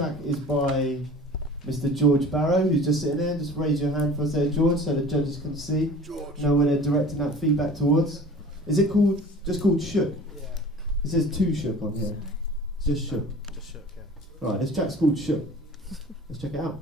track is by Mr. George Barrow, who's just sitting there. Just raise your hand for us there, George, so the judges can see. Know where they're directing that feedback towards. Is it called just called Shook? Yeah. It says 2 Shook on here. It's just Shook. Just Shook, yeah. Right, this track's called Shook. Let's check it out.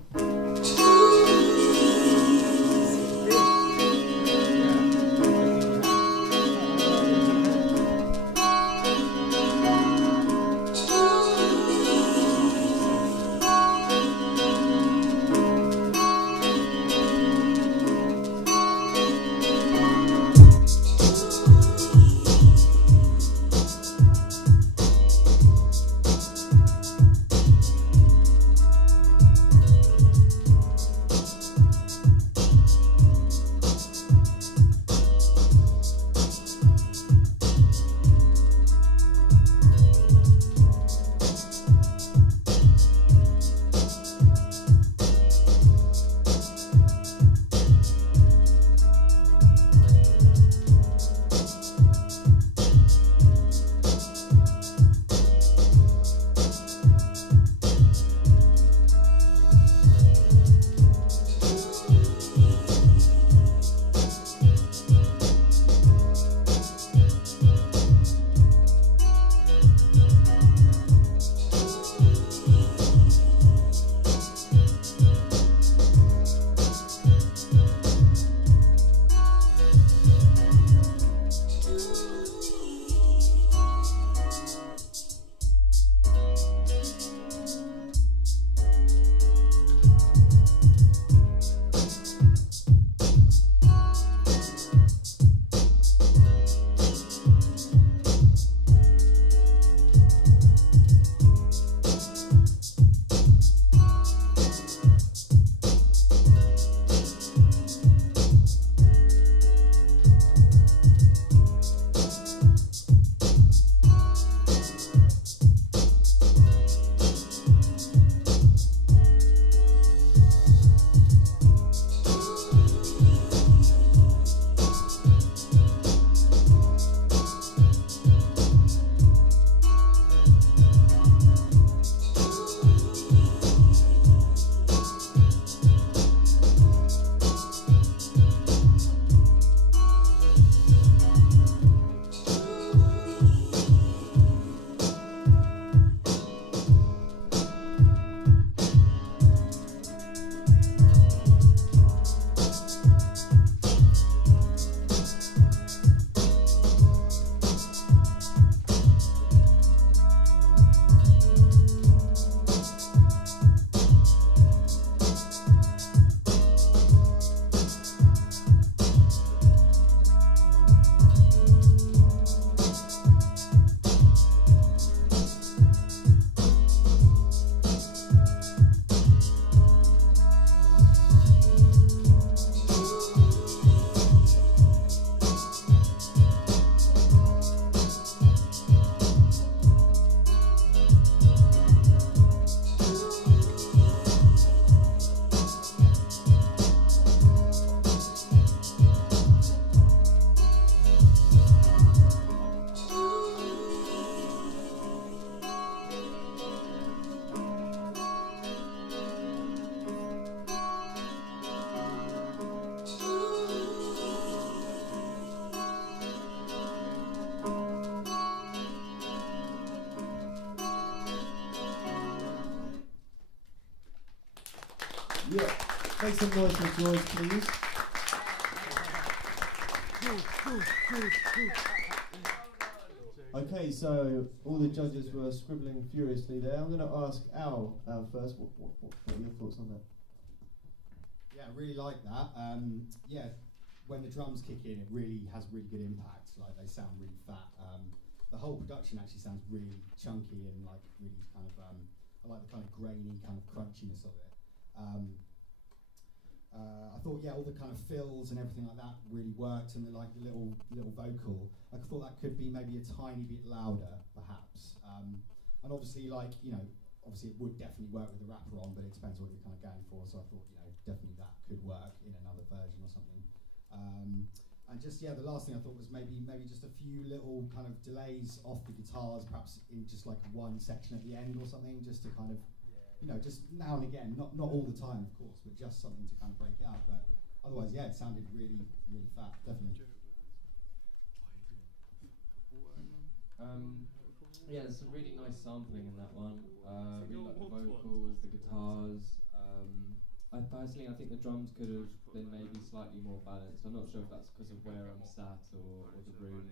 Yeah, make some noise for George, please. Okay, so all the judges were scribbling furiously there. I'm going to ask Al first. What are your thoughts on that? Yeah, I really like that. Yeah, when the drums kick in, it really has really good impact. Like, they sound really fat. The whole production actually sounds really chunky and like really kind of. I like the kind of grainy kind of crunchiness of it. I thought, yeah, all the kind of fills and everything like that really worked, and the like the little vocal. I thought that could be maybe a tiny bit louder, perhaps. And obviously, like, you know, obviously it would definitely work with the rapper on, but it depends what you're kind of going for. So I thought, you know, definitely that could work in another version or something. And just, yeah, the last thing I thought was maybe just a few little kind of delays off the guitars, perhaps in just like one section at the end or something, just to kind of you know, just now and again, not all the time, of course, but just something to kind of break out. But otherwise, yeah, it sounded really, really fat, definitely. Yeah, there's some really nice sampling in that one. Really like the vocals, the guitars. I think the drums could have been maybe slightly more balanced. I'm not sure if that's because of where I'm sat or the room.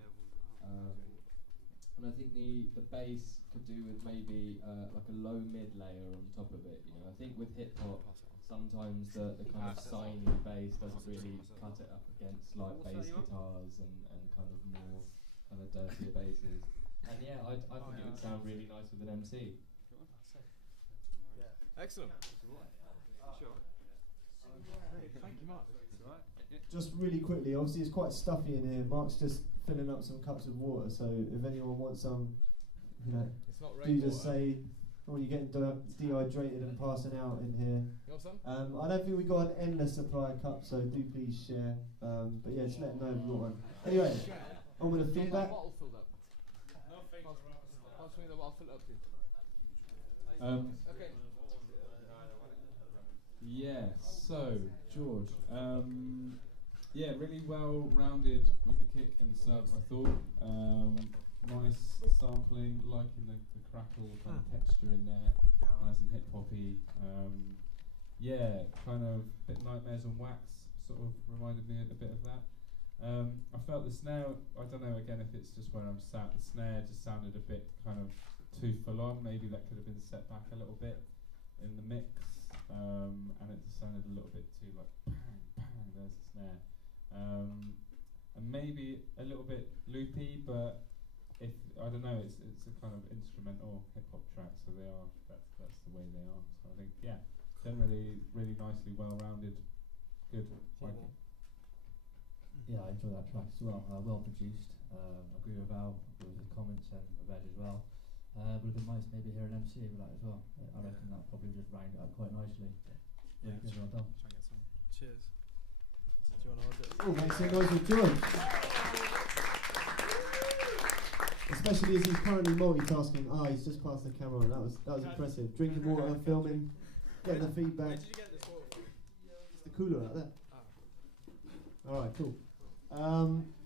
And I think the bass could do with maybe like a low mid layer on top of it. You know, I think with hip hop, sometimes the kind of signy bass doesn't really cut it up against like bass guitars and kind of more kind of dirtier basses. And yeah, I think it would sound really nice with an MC. Excellent. Sure. Thank you, Mark. Just really quickly, obviously it's quite stuffy in here. Mark's just filling up some cups of water, so if anyone wants some, you know, do just say, oh, you're getting dehydrated and passing out in here. You want some? I don't think we've got an endless supply of cups, so do please share. But yeah, just let them know if you want one. Anyway, on with the feedback. Pass me the bottle filled up, please. Okay. Yeah, so, George, yeah, really well-rounded with the kick and the sub, I thought. Nice sampling, liking the crackle kind of texture in there, nice and hip-hoppy. Yeah, kind of a bit Nightmares on Wax, sort of reminded me a bit of that. I felt the snare, I don't know again if it's just where I'm sat, the snare just sounded a bit kind of too full on. Maybe that could have been set back a little bit in the mix, and it just sounded a little bit too like bang, bang, there's the snare. And maybe a little bit loopy, but if I don't know, it's a kind of instrumental hip hop track, so they are that's the way they are. So I think yeah, generally really nicely well rounded, good. Like it. Yeah, I enjoy that track as well. Well produced. Agree with Al with his comments and with Ed as well. Would have been nice maybe hear an MC with that as well. I reckon that probably just round it up quite nicely. Yeah, good, well done. Try and get some. Cheers. Do you want to order it? Oh, make some noise with George. Especially as he's currently multitasking. He's just passed the camera on. That was impressive. Drinking water, filming, getting the feedback. Where did you get this water from? It's the cooler out there. Alright, cool.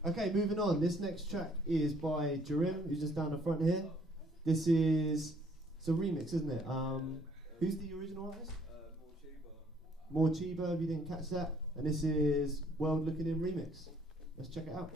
Okay, moving on. This next track is by Jarim, who's just down the front here. This is, it's a remix, isn't it? Who's the original artist? More Chiba, if you didn't catch that. And this is World Looking In remix. Let's check it out.